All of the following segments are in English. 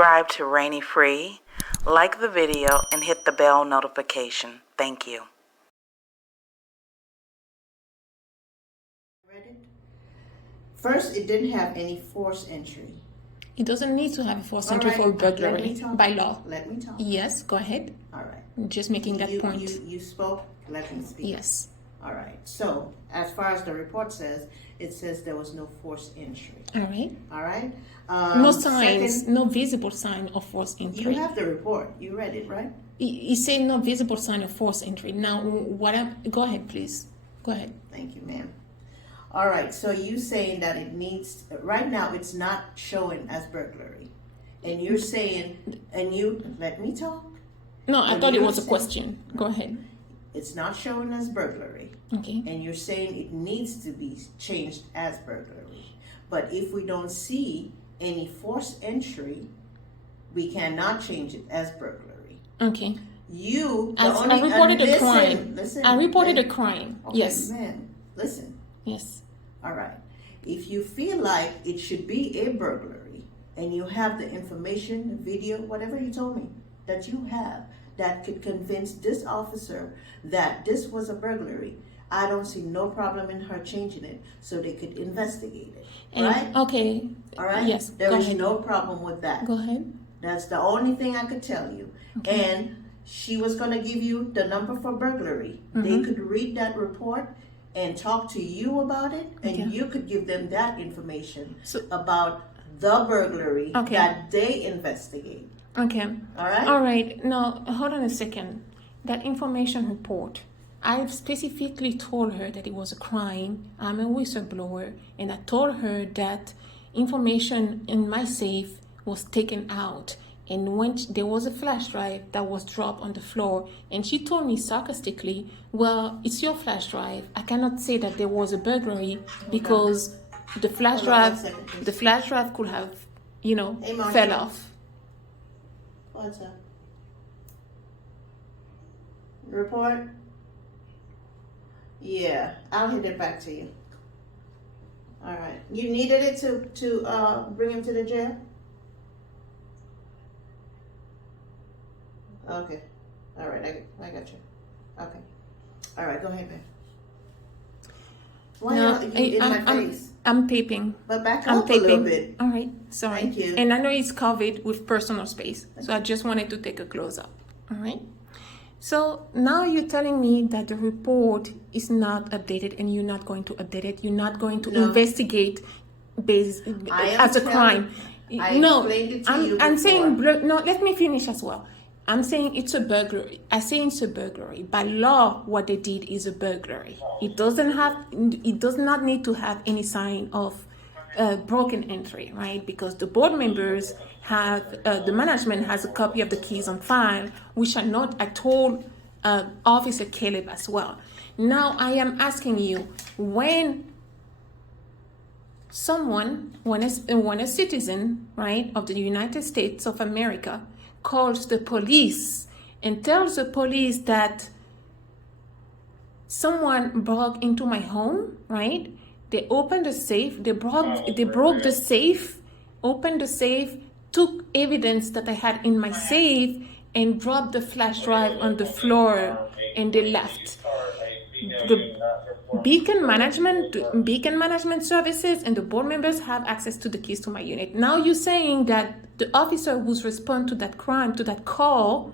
subscribe to Rainy Free, like the video, and hit the bell notification. Thank you. First, it didn't have any forced entry. It doesn't need to have a forced entry for burglary by law. Let me talk. Yes, go ahead. All right. Just making that point. You spoke. Let me speak. Yes. All right. So, as far as the report says, it says there was no forced entry. All right. All right. No signs, no visible sign of forced entry. You have the report. You read it, right? You say no visible sign of forced entry. Now, go ahead, please. Go ahead. Thank you, ma'am. All right, so you saying that it needs, right now it's not showing as burglary. And you're saying, let me talk. No, I thought it was a question. Go ahead. It's not showing as burglary. Okay. And you're saying it needs to be changed as burglary. But if we don't see any forced entry, we cannot change it as burglary. Okay. I reported a crime. Listen, I reported a crime. Okay, yes. Ma'am, listen. Yes. All right. If you feel like it should be a burglary and you have the information, the video, whatever you told me that you have that could convince this officer that this was a burglary, I don't see no problem in her changing it so they could investigate it. Right? Okay. All right? Yes. There is no problem with that. Go ahead. That's the only thing I could tell you. Okay. And she was going to give you the number for burglary. Mm-hmm. They could read that report and talk to you about it, and you could give them that information about the burglary that they investigate. Okay. All right? All right. Now, hold on a second. That information report, I specifically told her that it was a crime. I'm a whistleblower, and I told her that information in my safe was taken out. And when there was a flash drive that was dropped on the floor, and she told me sarcastically, well, it's your flash drive. I cannot say that there was a burglary because the flash drive could have, fell off. What's that? Report? Yeah, I'll hit it back to you. All right. You needed it to bring him to the jail? Okay. All right. I got you. Okay. All right. Go ahead, man. Why are you in my face? I'm taping. But back up a little bit. All right. Sorry. Thank you. And I know it's covered with personal space, so I just wanted to take a close up. All right. So now you're telling me that the report is not updated, and you're not going to update it. You're not going to investigate as a crime. I'm saying no. Let me finish as well. I'm saying it's a burglary. I say it's a burglary. By law, what they did is a burglary. It does not need to have any sign of broken entry, right? Because the board members have, the management has a copy of the keys on file, which I told Officer Caleb as well. Now I am asking you, when a citizen, right, of the United States of America calls the police and tells the police that someone broke into my home, right? They opened the safe, they broke the safe, opened the safe, took evidence that I had in my safe, and dropped the flash drive on the floor, and they left. The Beacon Management Services and the board members have access to the keys to my unit. Now you're saying that the officer who's respond to that crime, to that call,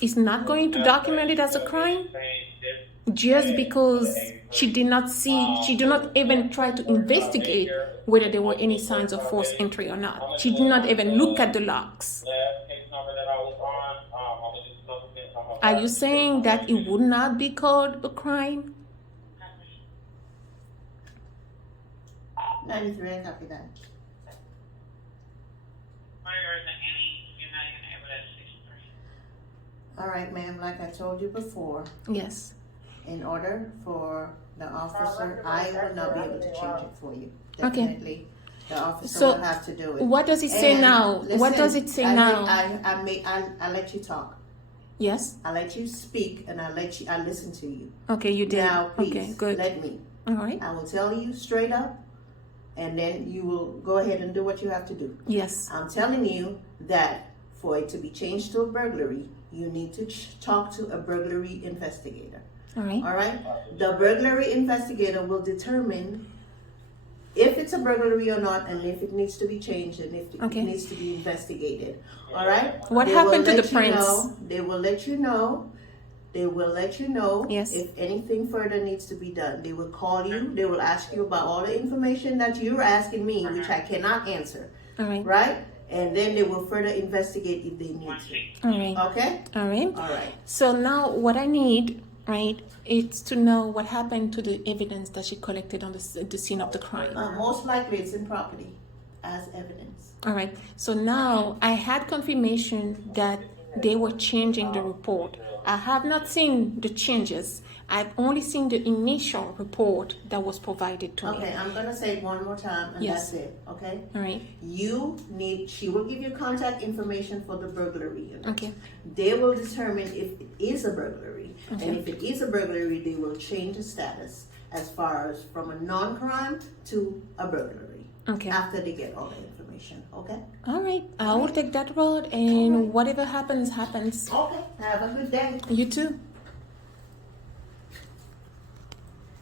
is not going to document it as a crime just because she did not even try to investigate whether there were any signs of forced entry or not. She did not even look at the logs. Are you saying that it would not be called a crime? 93, I copy that. All right, ma'am, like I told you before. Yes. In order for the officer, I will not be able to change it for you. Definitely. The officer will have to do it. What does it say now? Listen, what does it say now? I let you talk. Yes. I let you speak, and I listen to you. Okay, you did. Now, please, okay, good. let me. All right. I will tell you straight up and then you will go ahead and do what you have to do. Yes. I'm telling you that for it to be changed to a burglary, you need to talk to a burglary investigator. All right. All right? The burglary investigator will determine if it's a burglary or not, and if it needs to be changed, and if it Okay. needs to be investigated. All right? What They will happened to let the you prints? know- They will let you know. They will let you know Yes. if anything further needs to be done. They will call you. They will ask you about all the information that you're asking me, which I cannot answer. All right. Right? And then they will further investigate if they need to. All right. Okay? All right. All right. So now what I need, right, is to know what happened to the evidence that she collected on the scene of the crime. Most likely it's in property as evidence. All right. So now I had confirmation that they were changing the report. I have not seen the changes. I've only seen the initial report that was provided to Okay, me. I'm gonna say it one more time and Yes. that's it, okay? All right. She will give you contact information for the burglary unit. Okay. They will determine if it is a burglary. Okay. And if it is a burglary, they will change the status as far as from a non-crime to a burglary. Okay. After they get all the information, okay? All right. I will take that road, and whatever happens, happens. Okay, have a good day. You too.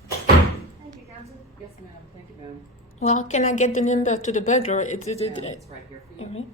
Thank you, Counsel. Yes, ma'am. Thank you, ma'am. Well, can I get the number to the burglar? It's It's right here for you. all right.